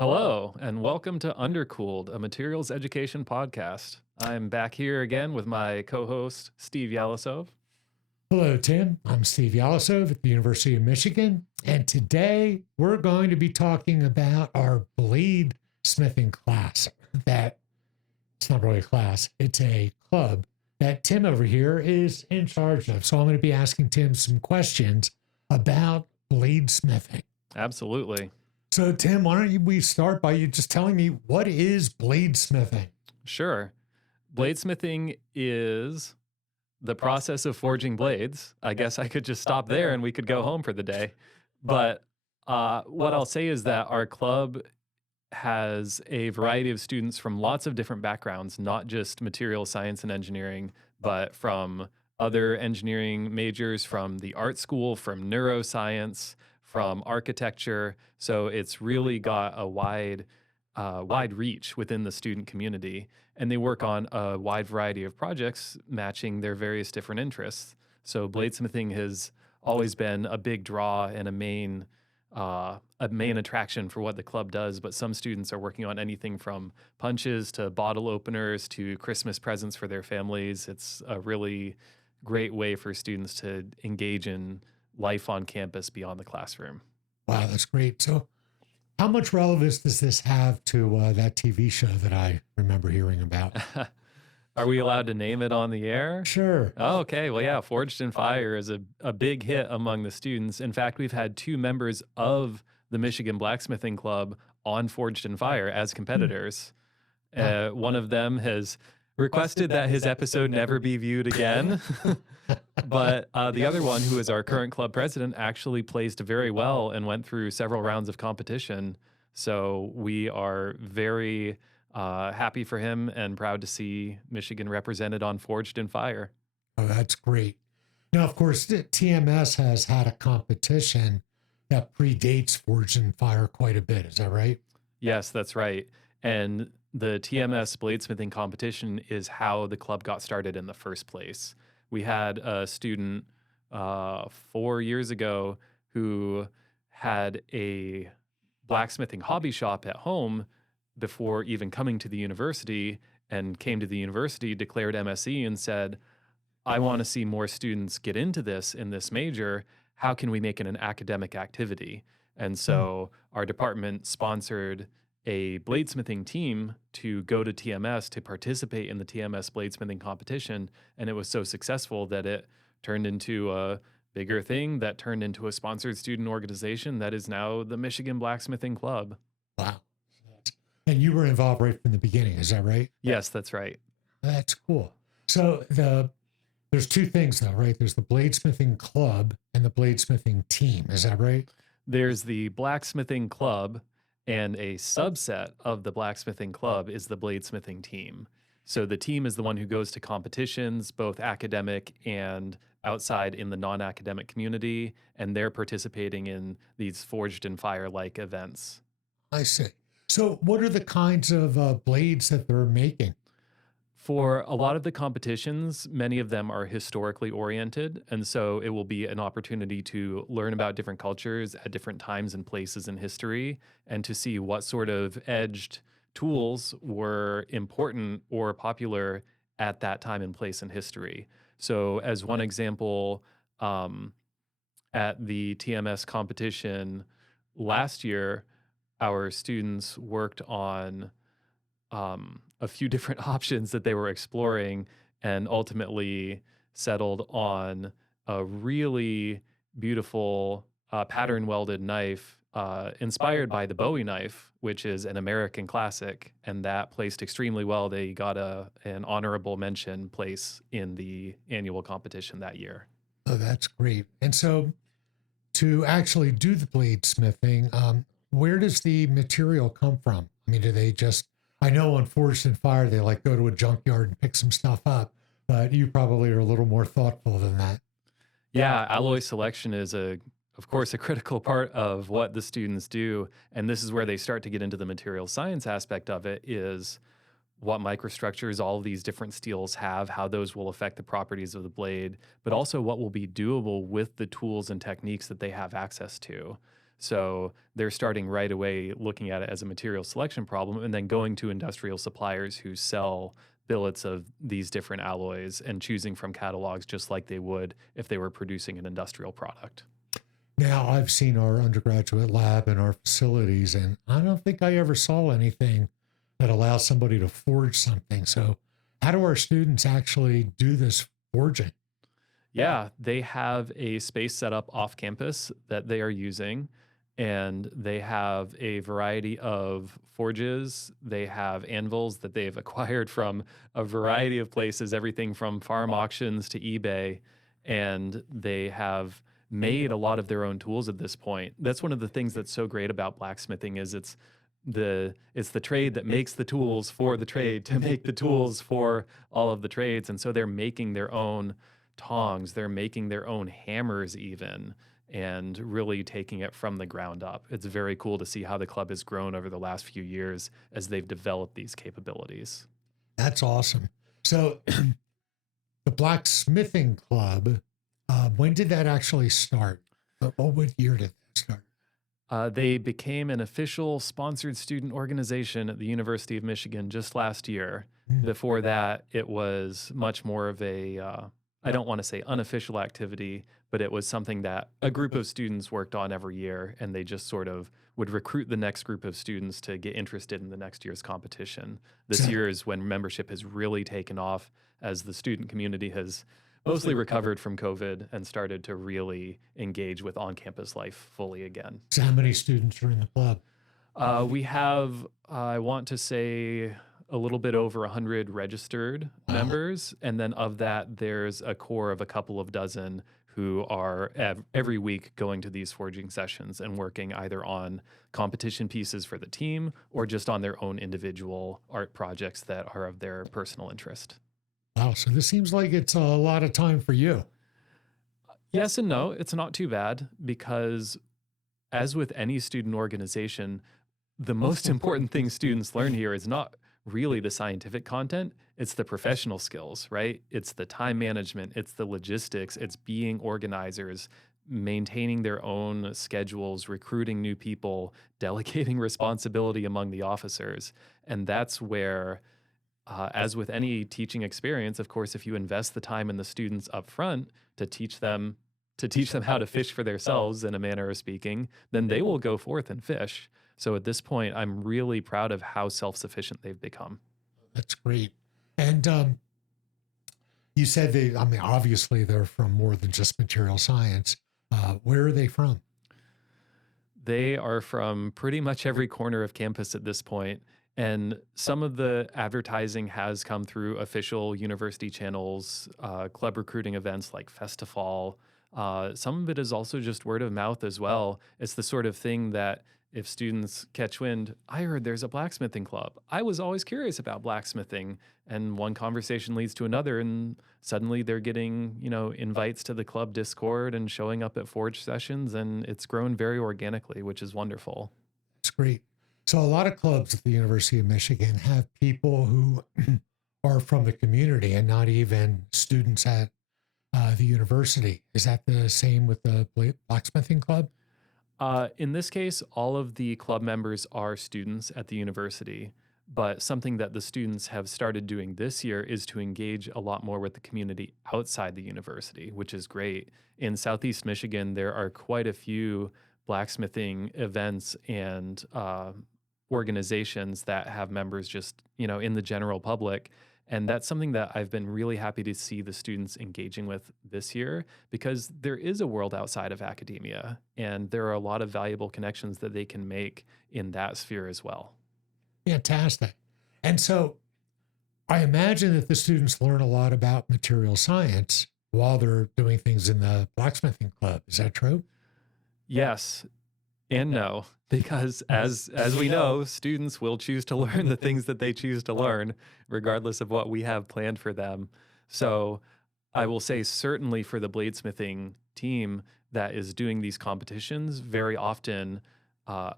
Hello, and welcome to Undercooled, a materials education podcast. I'm back here again with my co host, Steve Yalasov. Hello, Tim. I'm Steve Yalasov at the University of Michigan, and today we're going to be talking about our blade smithing class. That it's not really a class, it's a club that Tim over here is in charge of. So I'm going to be asking Tim some questions about blade smithing. Absolutely. So, Tim, why don't we start by you just telling me what is blade smithing? Sure. Bladesmithing is the process of forging blades. I guess I could just stop there and we could go home for the day. But what I'll say is that our club has a variety of students from lots of different backgrounds, not just material science and engineering, but from other engineering majors, from the art school, from neuroscience, from architecture. So it's really got a wide reach within the student community, and they work on a wide variety of projects matching their various different interests. So bladesmithing has always been a big draw and a main attraction for what the club does, but some students are working on anything from punches to bottle openers to Christmas presents for their families. It's a really great way for students to engage in life on campus beyond the classroom. Wow, that's great. So, how much relevance does this have to that TV show that I remember hearing about? Are we allowed to name it on the air? Sure. Oh, okay. Well, yeah, Forged in Fire is a big hit among the students. In fact, we've had two members of the Michigan Blacksmithing Club on Forged in Fire as competitors. One of them has requested that his episode never be viewed again. But the other one, who is our current club president, actually placed very well and went through several rounds of competition. So we are very happy for him and proud to see Michigan represented on Forged in Fire. Oh, that's great. Now, of course, the TMS has had a competition that predates Forged in Fire quite a bit. Is that right? Yes, that's right. And the TMS bladesmithing competition is how the club got started in the first place. We had a student 4 years ago who had a blacksmithing hobby shop at home before even coming to the university, and came to the university, declared MSE, and said, I want to see more students get into this in this major. How can we make it an academic activity? And so our department sponsored a bladesmithing team to go to TMS to participate in the TMS bladesmithing competition. And it was so successful that it turned into a bigger thing that turned into a sponsored student organization that is now the Michigan Blacksmithing Club. Wow. And you were involved right from the beginning. Is that right? Yes, that's right. That's cool. So there's two things though, right? There's the bladesmithing club and the bladesmithing team. Is that right? There's the Blacksmithing Club, and a subset of the Blacksmithing Club is the bladesmithing team. So the team is the one who goes to competitions, both academic and outside in the non-academic community, and they're participating in these Forged in Fire-like events. I see. So what are the kinds of blades that they're making? For a lot of the competitions, many of them are historically oriented, and so it will be an opportunity to learn about different cultures at different times and places in history, and to see what sort of edged tools were important or popular at that time and place in history. So, as one example, um, at the TMS competition last year, our students worked on a few different options that they were exploring, and ultimately settled on a really beautiful pattern welded knife inspired by the Bowie knife, which is an American classic, and that placed extremely well. They got an honorable mention place in the annual competition that year. Oh, that's great. And so to actually do the bladesmithing, where does the material come from? I mean, do they just, I know on Forged in Fire, they like go to a junkyard and pick some stuff up, but you probably are a little more thoughtful than that. Yeah, alloy selection is of course, a critical part of what the students do, and this is where they start to get into the material science aspect of it. Is what microstructures all of these different steels have, how those will affect the properties of the blade, but also what will be doable with the tools and techniques that they have access to. So they're starting right away looking at it as a material selection problem and then going to industrial suppliers who sell billets of these different alloys and choosing from catalogs just like they would if they were producing an industrial product. Now, I've seen our undergraduate lab and our facilities, and I don't think I ever saw anything that allows somebody to forge something. So, how do our students actually do this forging? Yeah, they have a space set up off campus that they are using, and they have a variety of forges. They have anvils that they've acquired from a variety of places, everything from farm auctions to eBay, and they have made a lot of their own tools at this point. That's one of the things that's so great about blacksmithing is it's the trade that makes the tools for the trade to make the tools for all of the trades, and so they're making their own tongs, they're making their own hammers even, and really taking it from the ground up. It's very cool to see how the club has grown over the last few years as they've developed these capabilities. That's awesome. So, the blacksmithing club, when did that actually start? What year did that start? They became an official sponsored student organization at the University of Michigan just last year. Mm. Before that, it was much more of I don't want to say unofficial activity, but it was something that a group of students worked on every year, and they just sort of would recruit the next group of students to get interested in the next year's competition. This So, year is when membership has really taken off as the student community has mostly recovered from COVID and started to really engage with on campus life fully again. so how many students are in the club? We have, I want to say, a little bit over 100 registered Wow, members. And then of that, there's a core of a couple of dozen who are every week going to these forging sessions and working either on competition pieces for the team or just on their own individual art projects that are of their personal interest. wow. So this seems like it's a lot of time for you. Yes and no, it's not too bad because, as with any student organization, the most important thing students learn here is not really the scientific content, it's the professional skills, right? It's the time management, it's the logistics, it's being organizers, maintaining their own schedules, recruiting new people, delegating responsibility among the officers. And that's where, as with any teaching experience, of course, if you invest the time in the students up front to teach them how to fish for themselves in a manner of speaking, then they will go forth and fish. So at this point, I'm really proud of how self-sufficient they've become. That's great. And you said they, I mean, obviously they're from more than just material science. Where are they from? They are from pretty much every corner of campus at this point, and some of the advertising has come through official university channels, club recruiting events like Festival. Some of it is also just word of mouth as well. It's the sort of thing that if students catch wind, I heard there's a blacksmithing club. I was always curious about blacksmithing, and one conversation leads to another, and suddenly they're getting, invites to the club Discord and showing up at Forge sessions, and it's grown very organically, which is wonderful. That's great. So a lot of clubs at the University of Michigan have people who are from the community and not even students at the university. Is that the same with the blacksmithing club? In this case, all of the club members are students at the university, but something that the students have started doing this year is to engage a lot more with the community outside the university, which is great. In Southeast Michigan, there are quite a few blacksmithing events and organizations that have members just, in the general public. And that's something that I've been really happy to see the students engaging with this year because there is a world outside of academia and there are a lot of valuable connections that they can make in that sphere as well. Fantastic. And so I imagine that the students learn a lot about material science while they're doing things in the blacksmithing club. Is that true? Yes and no, because as we know, students will choose to learn the things that they choose to learn, regardless of what we have planned for them. So I will say certainly for the bladesmithing team that is doing these competitions, very often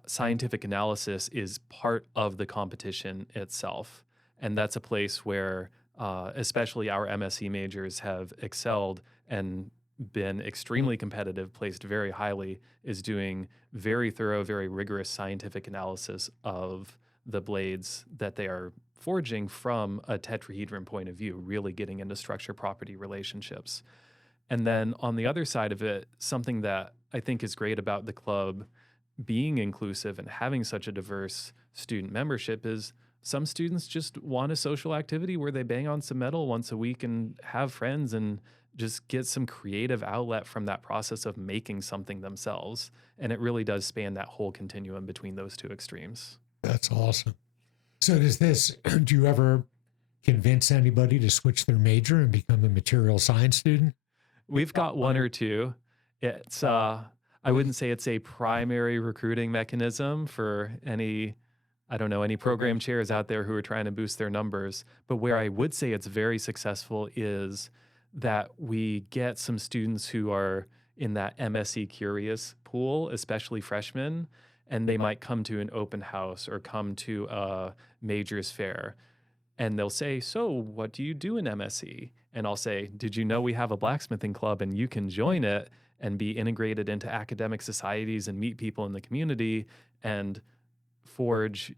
scientific analysis is part of the competition itself. And that's a place where especially our MSc majors have excelled and been extremely competitive, placed very highly, is doing very thorough, very rigorous scientific analysis of the blades that they are forging from a tetrahedron point of view, really getting into structure property relationships. And then on the other side of it, something that I think is great about the club being inclusive and having such a diverse student membership is some students just want a social activity where they bang on some metal once a week and have friends and just get some creative outlet from that process of making something themselves. And it really does span that whole continuum between those two extremes. That's awesome. So does this, do you ever convince anybody to switch their major and become a material science student? We've got one or two. It's I wouldn't say it's a primary recruiting mechanism for any, I don't know, any program chairs out there who are trying to boost their numbers, but where I would say it's very successful is that we get some students who are in that MSc curious pool, especially freshmen, and they might come to an open house or come to a majors fair and they'll say, "So, what do you do in MSc?" And I'll say, "Did you know we have a blacksmithing club and you can join it and be integrated into academic societies and meet people in the community and forge,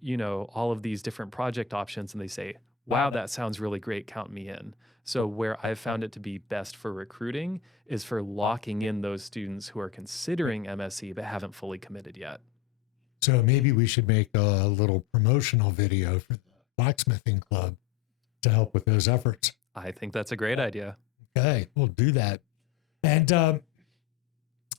all of these different project options?" And they say, "Wow, that sounds really great. Count me in." So, where I've found it to be best for recruiting is for locking in those students who are considering MSc but haven't fully committed yet. So maybe we should make a little promotional video for the blacksmithing club to help with those efforts. I think that's a great idea. Okay, we'll do that. And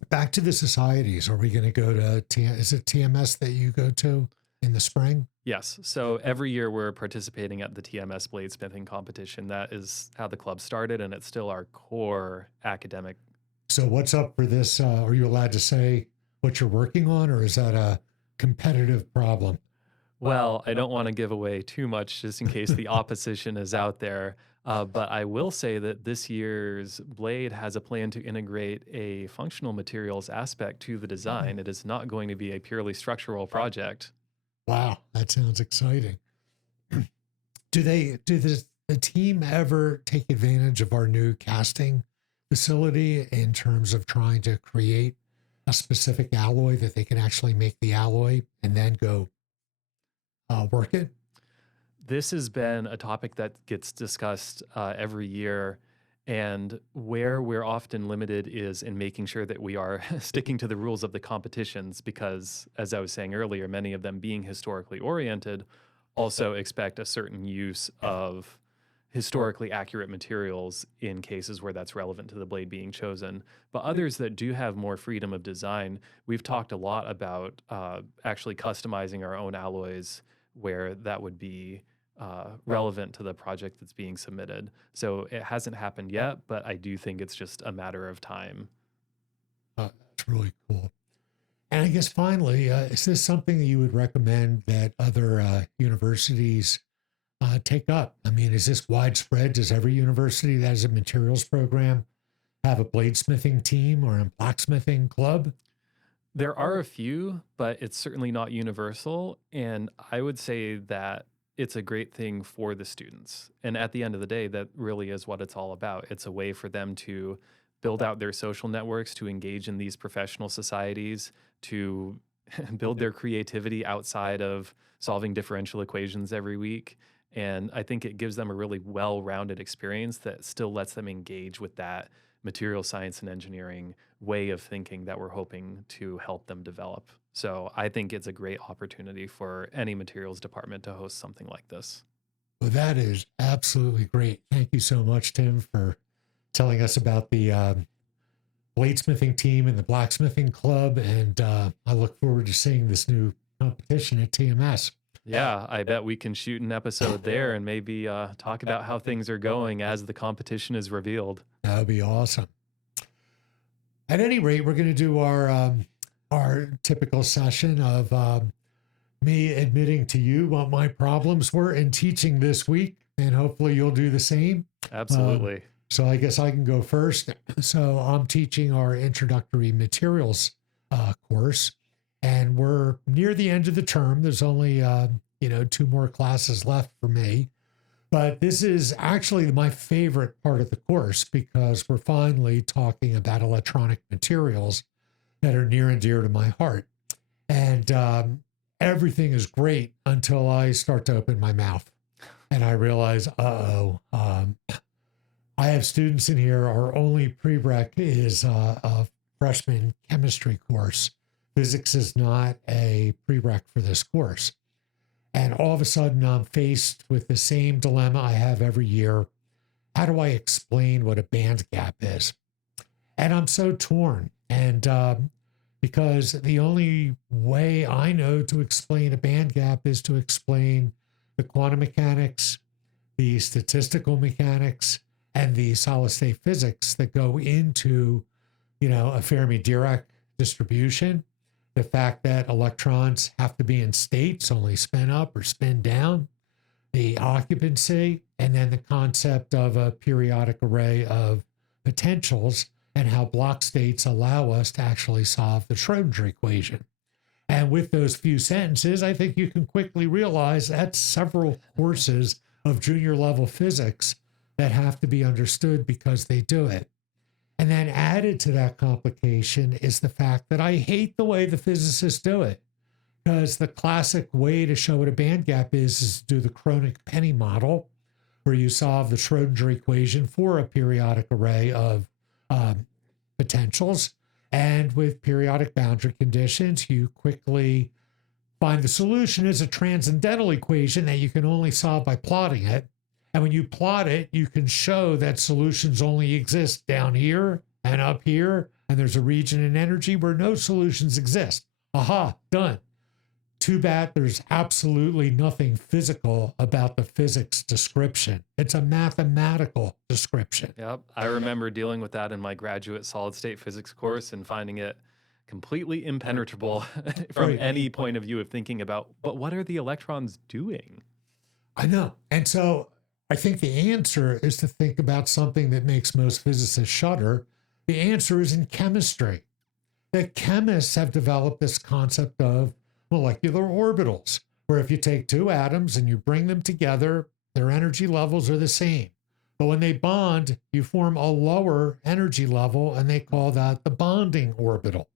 back to the societies. Are we going to go to is it TMS that you go to in the spring? Yes. So every year we're participating at the TMS bladesmithing competition. That is how the club started, and it's still our core academic. So what's up for this? Are you allowed to say what you're working on, or is that a competitive problem? Well, I don't want to give away too much just in case the opposition is out there. But I will say that this year's blade has a plan to integrate a functional materials aspect to the design. It is not going to be a purely structural project. Wow, that sounds exciting. Do the team ever take advantage of our new casting facility in terms of trying to create a specific alloy that they can actually make the alloy and then go work it? This has been a topic that gets discussed every year. And where we're often limited is in making sure that we are sticking to the rules of the competitions, because, as I was saying earlier, many of them being historically oriented also expect a certain use of historically accurate materials in cases where that's relevant to the blade being chosen. But others that do have more freedom of design, we've talked a lot about actually customizing our own alloys where that would be relevant to the project that's being submitted. So it hasn't happened yet, but I do think it's just a matter of time. That's really cool. And I guess finally, is this something that you would recommend that other universities take up? I mean, is this widespread? Does every university that has a materials program have a bladesmithing team or a blacksmithing club? There are a few, but it's certainly not universal. And I would say that it's a great thing for the students. And at the end of the day, that really is what it's all about. It's a way for them to build out their social networks, to engage in these professional societies, to build their creativity outside of solving differential equations every week. And I think it gives them a really well rounded experience that still lets them engage with that material science and engineering way of thinking that we're hoping to help them develop. So I think it's a great opportunity for any materials department to host something like this. Well, that is absolutely great. Thank you so much, Tim, for telling us about the bladesmithing team and the blacksmithing club. And I look forward to seeing this new competition at TMS. Yeah, I bet we can shoot an episode there and maybe talk about how things are going as the competition is revealed. That would be awesome. At any rate, we're going to do our typical session of me admitting to you what my problems were in teaching this week, and hopefully you'll do the same. Absolutely. So I guess I can go first. So I'm teaching our introductory materials course, and we're near the end of the term. There's only 2 more classes left for me, But this is actually my favorite part of the course because we're finally talking about electronic materials that are near and dear to my heart. And everything is great until I start to open my mouth and I realize, I have students in here. Our only prereq is a freshman chemistry course. Physics is not a prereq for this course. And all of a sudden, I'm faced with the same dilemma I have every year. How do I explain what a band gap is? And I'm so torn. And because the only way I know to explain a band gap is to explain the quantum mechanics, the statistical mechanics, and the solid state physics that go into, a Fermi-Dirac distribution. The fact that electrons have to be in states, only spin up or spin down, the occupancy, and then the concept of a periodic array of potentials and how block states allow us to actually solve the Schrodinger equation. And with those few sentences, I think you can quickly realize that's several courses of junior level physics that have to be understood because they do it. And then added to that complication is the fact that I hate the way the physicists do it. Because the classic way to show what a band gap is to do the Kronig penny model, where you solve the Schrodinger equation for a periodic array of potentials. And with periodic boundary conditions, you quickly find the solution is a transcendental equation that you can only solve by plotting it. And when you plot it, you can show that solutions only exist down here and up here. And there's a region in energy where no solutions exist. Aha, done. Too bad there's absolutely nothing physical about the physics description. It's a mathematical description. Yep. I remember dealing with that in my graduate solid state physics course and finding it completely impenetrable from Right. any point of view of thinking about, but what are the electrons doing? I know. And so I think the answer is to think about something that makes most physicists shudder. The answer is in chemistry. The chemists have developed this concept of molecular orbitals, where if you take two atoms and you bring them together, their energy levels are the same. But when they bond, you form a lower energy level, and they call that the bonding orbital.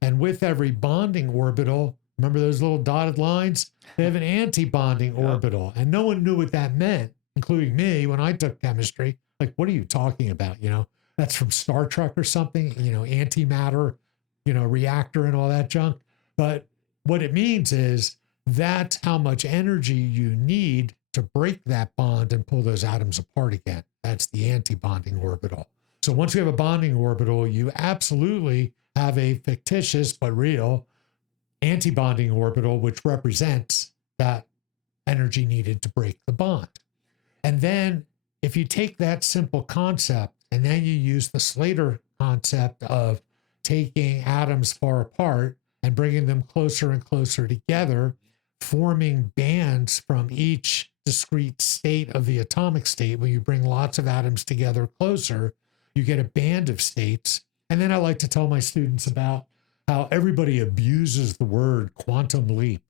And with every bonding orbital, remember those little dotted lines? They have an anti-bonding orbital. And no one knew what that meant, including me when I took chemistry. Like, what are you talking about? That's from Star Trek or something, antimatter, reactor and all that junk. But what it means is that's how much energy you need to break that bond and pull those atoms apart again. That's the anti-bonding orbital. So once you have a bonding orbital, you absolutely have a fictitious but real anti-bonding orbital, which represents that energy needed to break the bond. And then if you take that simple concept and then you use the Slater concept of taking atoms far apart and bringing them closer and closer together, forming bands from each discrete state of the atomic state. When you bring lots of atoms together closer, you get a band of states. And then I like to tell my students about how everybody abuses the word quantum leap.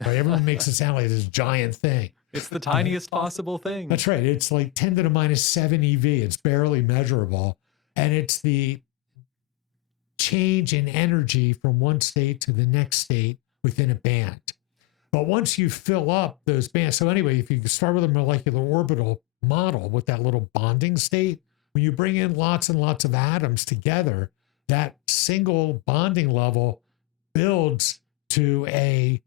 Right? Everyone makes it sound like this giant thing. It's the tiniest possible thing. That's right. It's like 10 to the minus 7 EV. It's barely measurable. And it's the change in energy from one state to the next state within a band. But once you fill up those bands, so anyway, if you start with a molecular orbital model with that little bonding state, when you bring in lots and lots of atoms together, that single bonding level builds to a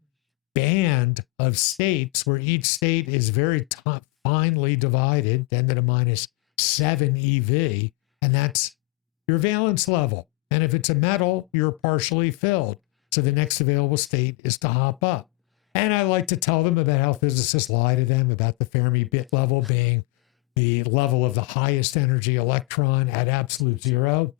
band of states where each state is very finely divided, 10 to the minus 7 EV, and that's your valence level. And if it's a metal, you're partially filled. So the next available state is to hop up. And I like to tell them about how physicists lie to them about the Fermi bit level being the level of the highest energy electron at absolute zero.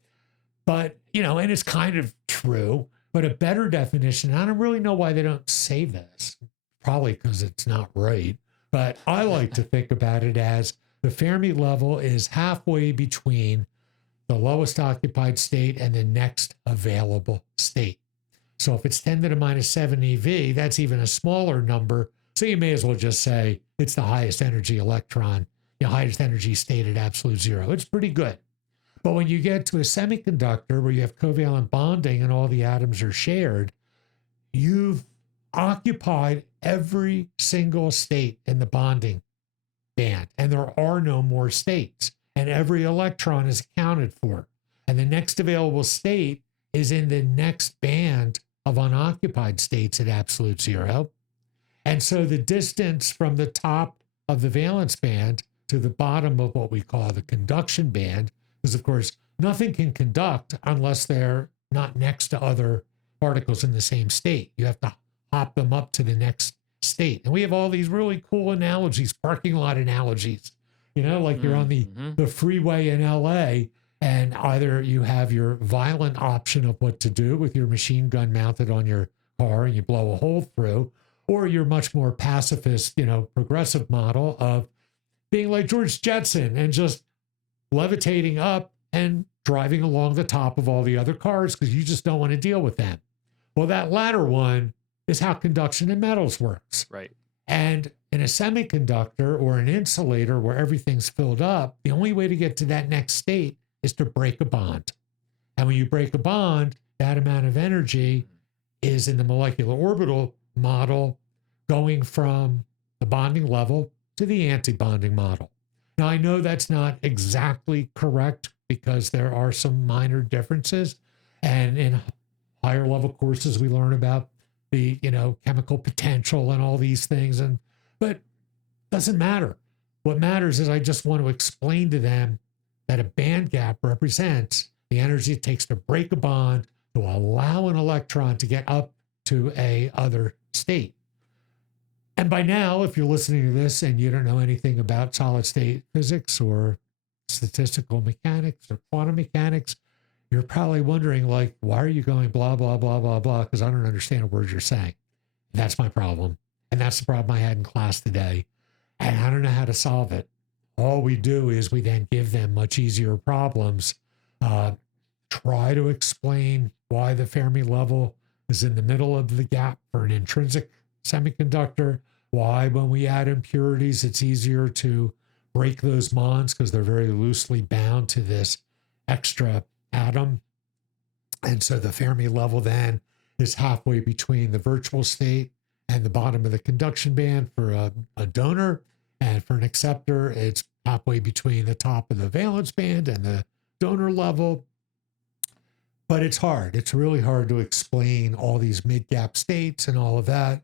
But, and it's kind of true, but a better definition, I don't really know why they don't say this, probably because it's not right. But I like to think about it as the Fermi level is halfway between the lowest occupied state and the next available state. So if it's 10 to the minus 7 EV, that's even a smaller number So you may as well just say it's the highest energy electron, the highest energy state at absolute zero. It's pretty good. But when you get to a semiconductor where you have covalent bonding and all the atoms are shared, you've occupied every single state in the bonding band, and there are no more states, and every electron is accounted for. And the next available state is in the next band of unoccupied states at absolute zero. And so the distance from the top of the valence band to the bottom of what we call the conduction band, because of course, nothing can conduct unless they're not next to other particles in the same state. You have to hop them up to the next state. And we have all these really cool analogies, parking lot analogies, like you're on the freeway in LA, and either you have your violent option of what to do with your machine gun mounted on your car and you blow a hole through, or you're much more pacifist, progressive model of being like George Jetson and just levitating up and driving along the top of all the other cars because you just don't want to deal with them. Well, that latter one is how conduction in metals works. Right. And in a semiconductor or an insulator where everything's filled up, the only way to get to that next state is to break a bond. And when you break a bond, that amount of energy is in the molecular orbital model going from the bonding level to the anti-bonding model. Now, I know that's not exactly correct because there are some minor differences. And in higher level courses, we learn about the, chemical potential and all these things. But it doesn't matter. What matters is I just want to explain to them that a band gap represents the energy it takes to break a bond to allow an electron to get up to a other state. And by now, if you're listening to this and you don't know anything about solid state physics or statistical mechanics or quantum mechanics, you're probably wondering, like, why are you going blah, blah, blah, blah, blah? Because I don't understand a word you're saying. That's my problem. And that's the problem I had in class today. And I don't know how to solve it. All we do is we then give them much easier problems, try to explain why the Fermi level is in the middle of the gap for an intrinsic semiconductor, why when we add impurities, it's easier to break those bonds because they're very loosely bound to this extra atom. And so the Fermi level then is halfway between the virtual state and the bottom of the conduction band for a donor. And for an acceptor, it's halfway between the top of the valence band and the donor level. But it's hard. It's really hard to explain all these mid-gap states and all of that.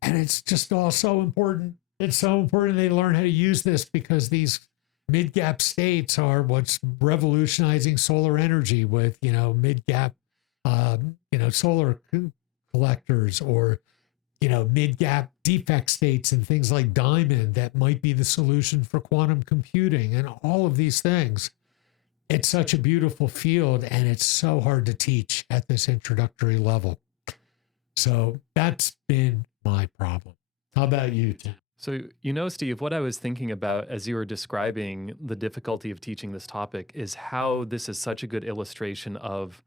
And it's just all so important. It's so important they learn how to use this because these mid-gap states are what's revolutionizing solar energy with, mid-gap, solar collectors or, mid-gap defect states and things like diamond that might be the solution for quantum computing and all of these things. It's such a beautiful field and it's so hard to teach at this introductory level. So that's been my problem. How about you, Tim? So, Steve, what I was thinking about as you were describing the difficulty of teaching this topic is how this is such a good illustration of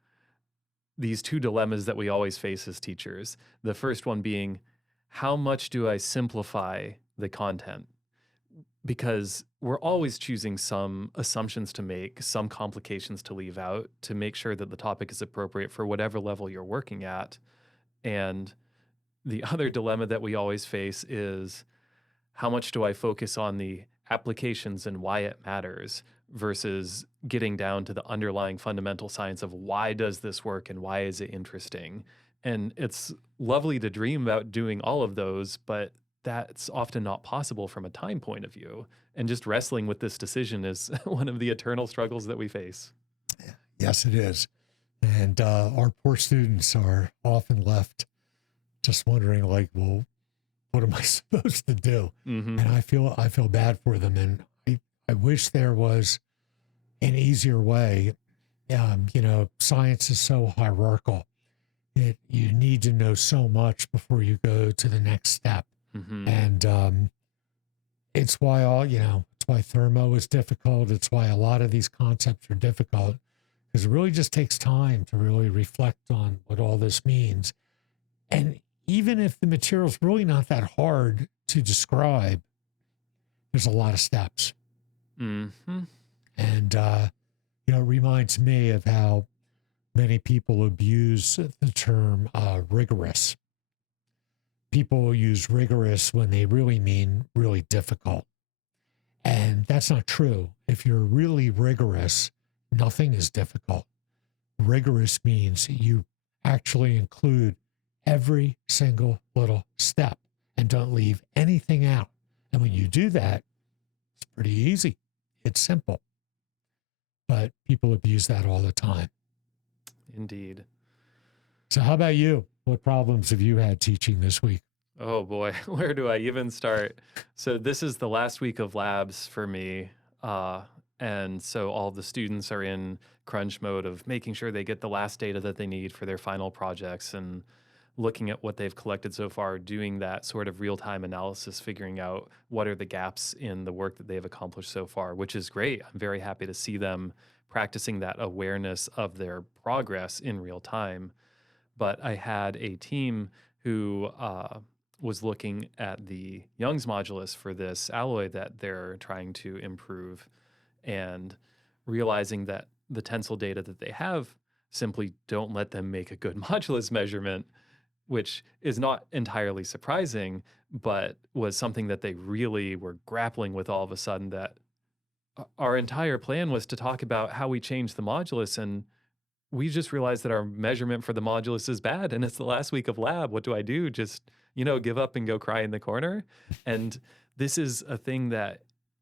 these two dilemmas that we always face as teachers. The first one being, how much do I simplify the content? Because we're always choosing some assumptions to make, some complications to leave out to make sure that the topic is appropriate for whatever level you're working at. And the other dilemma that we always face is, how much do I focus on the applications and why it matters versus getting down to the underlying fundamental science of why does this work and why is it interesting? And it's lovely to dream about doing all of those, but that's often not possible from a time point of view. And just wrestling with this decision is one of the eternal struggles that we face. Yes, it is. And our poor students are often left just wondering, like, well, what am I supposed to do? Mm-hmm. And I feel bad for them. And I wish there was an easier way. Science is so hierarchical. You need to know so much before you go to the next step. Mm-hmm. And it's why it's why thermo is difficult. It's why a lot of these concepts are difficult because it really just takes time to really reflect on what all this means. And even if the material's really not that hard to describe, there's a lot of steps. Mm-hmm. And, it reminds me of how many people abuse the term rigorous. People use rigorous when they really mean really difficult. And that's not true. If you're really rigorous, nothing is difficult. Rigorous means you actually include every single little step and don't leave anything out. And when you do that, it's pretty easy. It's simple. But people abuse that all the time. Indeed. So how about you? What problems have you had teaching this week? Oh boy, where do I even start? So this is the last week of labs for me. And so all the students are in crunch mode of making sure they get the last data that they need for their final projects and looking at what they've collected so far, doing that sort of real-time analysis, figuring out what are the gaps in the work that they've accomplished so far, which is great. I'm very happy to see them practicing that awareness of their progress in real time. But I had a team who was looking at the Young's modulus for this alloy that they're trying to improve and realizing that the tensile data that they have simply don't let them make a good modulus measurement, which is not entirely surprising, but was something that they really were grappling with all of a sudden. That our entire plan was to talk about how we change the modulus, and we just realized that our measurement for the modulus is bad, and it's the last week of lab. What do I do? Just, give up and go cry in the corner? And this is a thing that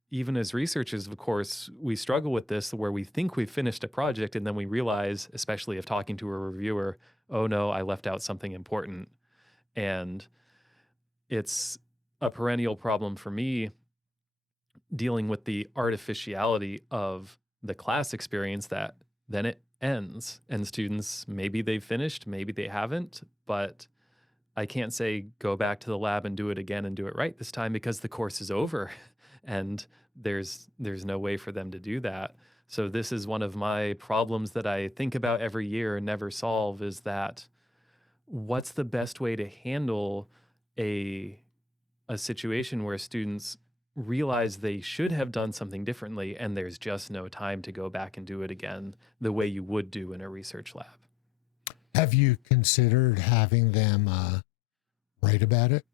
even as researchers, of course, we struggle with this, where we think we've finished a project and then we realize, especially if talking to a reviewer, oh no, I left out something important. And it's a perennial problem for me dealing with the artificiality of the class experience, that then it ends and students, maybe they've finished, maybe they haven't, but I can't say go back to the lab and do it again and do it right this time, because the course is over and there's no way for them to do that. So this is one of my problems that I think about every year and never solve, is that what's the best way to handle a situation where students realize they should have done something differently and there's just no time to go back and do it again the way you would do in a research lab. Have you considered having them write about it?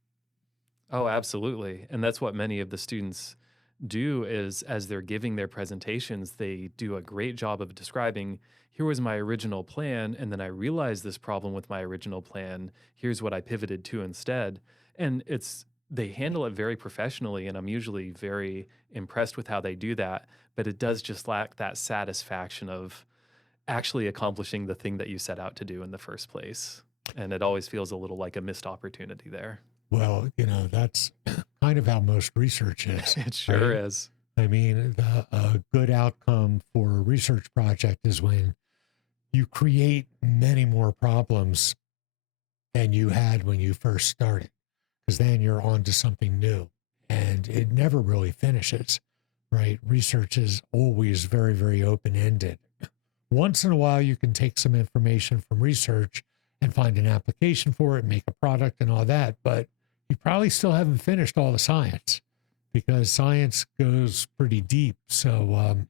Oh, absolutely. And that's what many of the students do, is as they're giving their presentations, they do a great job of describing, here was my original plan, and then I realized this problem with my original plan. Here's what I pivoted to instead. And they handle it very professionally, and I'm usually very impressed with how they do that. But it does just lack that satisfaction of actually accomplishing the thing that you set out to do in the first place. And it always feels a little like a missed opportunity there. Well, that's kind of how most research is. It sure right? is. I mean, a good outcome for a research project is when you create many more problems than you had when you first started, because then you're on to something new and it never really finishes, right? Research is always very, very open ended. Once in a while, you can take some information from research and find an application for it and make a product and all that, but you probably still haven't finished all the science, because science goes pretty deep. So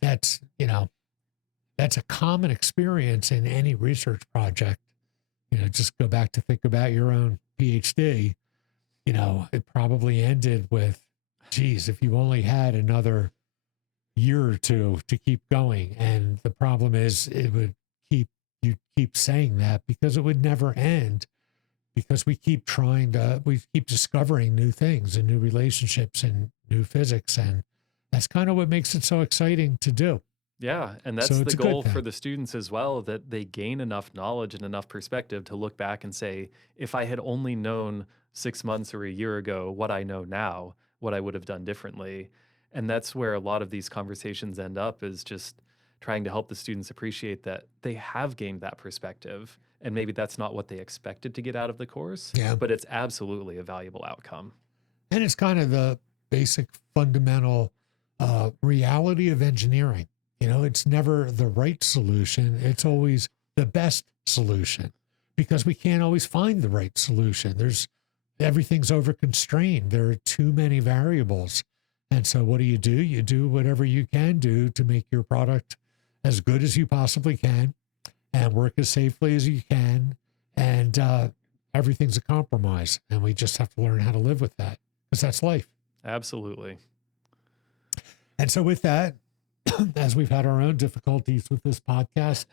that's a common experience in any research project. Just go back to think about your own PhD. It probably ended with, geez, if you only had another year or two to keep going. And the problem is you'd keep saying that because it would never end, because we keep discovering new things and new relationships and new physics. And that's kind of what makes it so exciting to do. Yeah, and So that's it's the a good goal for thing. the students as well, that they gain enough knowledge and enough perspective to look back and say, if I had only known 6 months or a year ago what I know now, what I would have done differently. And that's where a lot of these conversations end up, is just trying to help the students appreciate that they have gained that perspective. And maybe that's not what they expected to get out of the course, Yeah. but it's absolutely a valuable outcome. And it's kind of the basic fundamental reality of engineering. It's never the right solution. It's always the best solution, because we can't always find the right solution. Everything's over constrained. There are too many variables. And so what do? You do whatever you can do to make your product as good as you possibly can and work as safely as you can. And everything's a compromise. And we just have to learn how to live with that, because that's life. Absolutely. And so with that, as we've had our own difficulties with this podcast,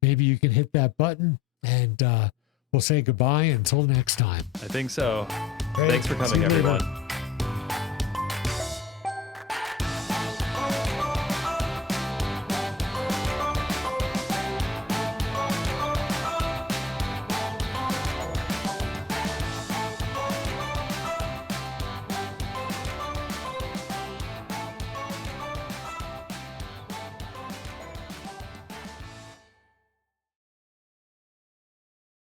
maybe you can hit that button, and we'll say goodbye until next time. I think so. Great. Thanks for See coming, you later. everyone.